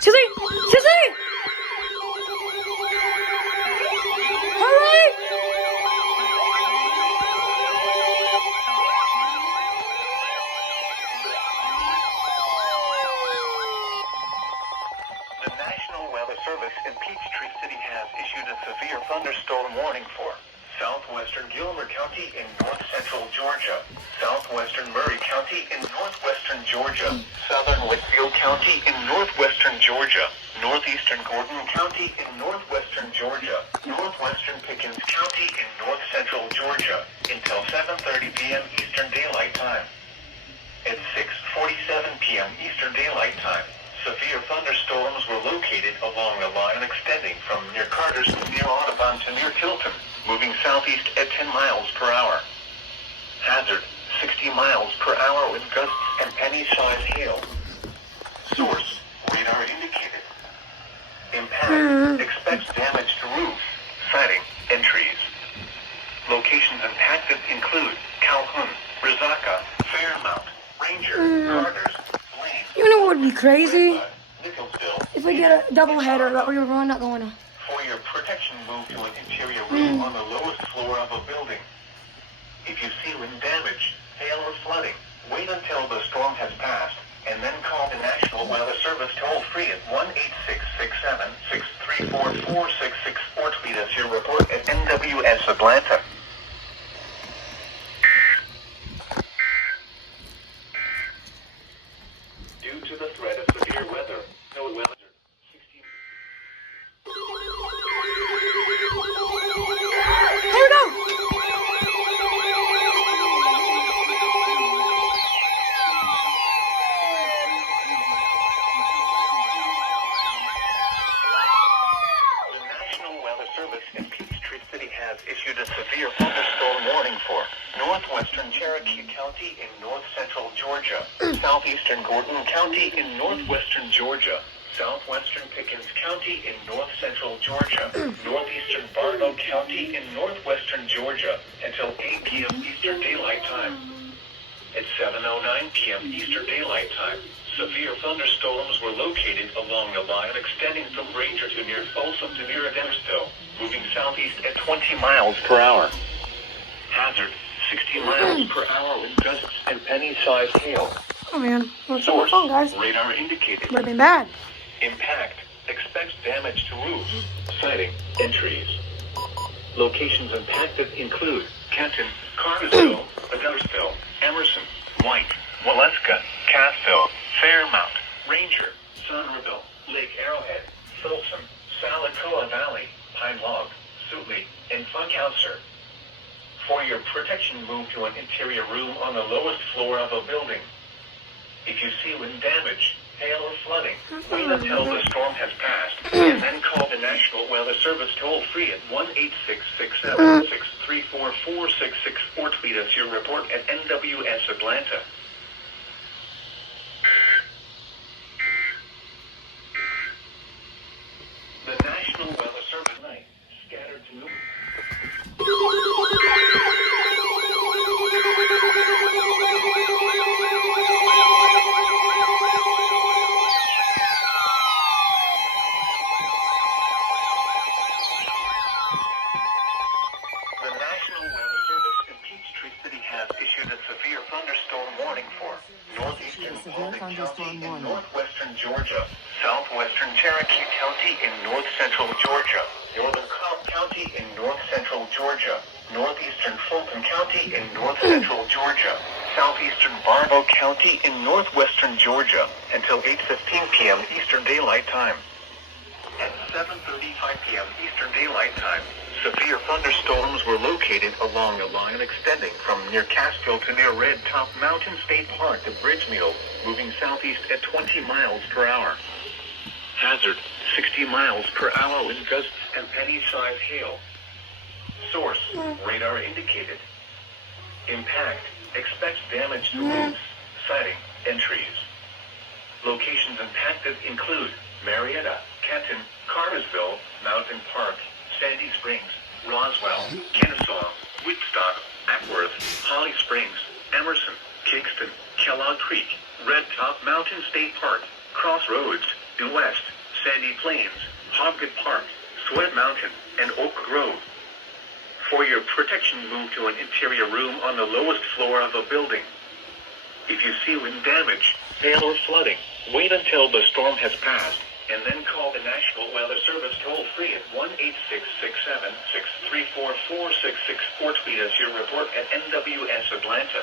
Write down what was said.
Sissy! Sissy! Hurry! The National Weather Service in Peachtree City has issued a severe thunderstorm warning for southwestern Gilmer County in north-central Georgia, southwestern Murray County in northwestern Georgia, southern Whitfield County in northwestern Georgia, northeastern Gordon County in northwestern Georgia, northwestern Pickens County in north-central Georgia, until 7:30 p.m. Eastern Daylight Time. At 6:47 p.m. Eastern Daylight Time, severe thunderstorms were located along a line extending from near Carter's to near Audubon to near Tilton, moving southeast at 10 miles per hour. Hazard, 60 miles per hour with gusts and penny-sized hail. Source, radar indicated. Impact, expects damage to roofs, siding, and trees. Locations impacted include Calhoun, Rizaca, Fairmount, Ranger, Carter's, Blaine. You know what would be crazy? Nicholsville. If we get a double header that we were not going to. For your protection, move to an interior room on the lowest floor of a building. If you see wind damage, hail or flooding, wait until the storm has passed, and then call the National Weather Service toll-free at 1-866-7-634-466 or tweet us your report at NWS Atlanta. Due to the threat of severe weather, no weather. Here we go! The National Weather Service in Peachtree City has issued a severe thunderstorm warning for northwestern Cherokee County in north-central Georgia, southeastern Gordon County in northwestern Georgia, southwestern Pickens County in north-central Georgia, northeastern Barlow County in northwestern Georgia, until 8 p.m. Eastern Daylight Time. At 7:09 p.m. Eastern Daylight Time, severe thunderstorms were located along a line extending from Ranger to near Folsom to near Adamsville, moving southeast at 20 miles per hour. Hazard, 60 miles per hour with gusts and penny-sized hail. Oh man, what's on my Source, phone, guys? radar indicated. Would have been bad. Impact, expects damage to roofs, siding, and trees. Locations impacted include Kenton, Cartersville, Adamsville, Emerson, White, Waleska, Cassville, Fairmount, Ranger, Somerville, Lake Arrowhead, Folsom, Salacoa Valley, Pine Log, Sutley, and Funkhauser. For your protection, move to an interior room on the lowest floor of a building. If you see wind damage, hail or flooding, wait until the storm has passed, and then call the National Weather Service toll-free at 1-866-7-634-466 or tweet us your report at NWS Atlanta. The National Weather Service night, scattered to The National Weather Service in Peachtree City has issued a severe thunderstorm warning for northeastern Logan County in northwestern Georgia, southwestern Cherokee County in north-central Georgia, northern Cobb County in north-central Georgia, northeastern Fulton County in north-central Georgia, southeastern Barlow County in northwestern Georgia, until 8:15 p.m. Eastern Daylight Time. At 7:35 p.m. Eastern Daylight Time, severe thunderstorms were located along a line extending from near Cassville to near Red Top Mountain State Park to Bridgemeadow, moving southeast at 20 miles per hour. Hazard, 60 miles per hour with gusts and penny-sized hail. Source, radar indicated. Impact, expects damage to roofs, siding, and trees. Locations impacted include Marietta, Kenton, Cartersville, Mountain Park, Sandy Springs, Roswell, Kennesaw, Wickstock, Ackworth, Holly Springs, Emerson, Kingston, Kellogg Creek, Red Top Mountain State Park, Crossroads, due west, Sandy Plains, Hobgood Park, Sweat Mountain, and Oak Grove. For your protection, move to an interior room on the lowest floor of a building. If you see wind damage, hail or flooding, wait until the storm has passed, and then call the National Weather Service toll-free at 1-866-7-634-4664. Tweet us your report at NWS Atlanta.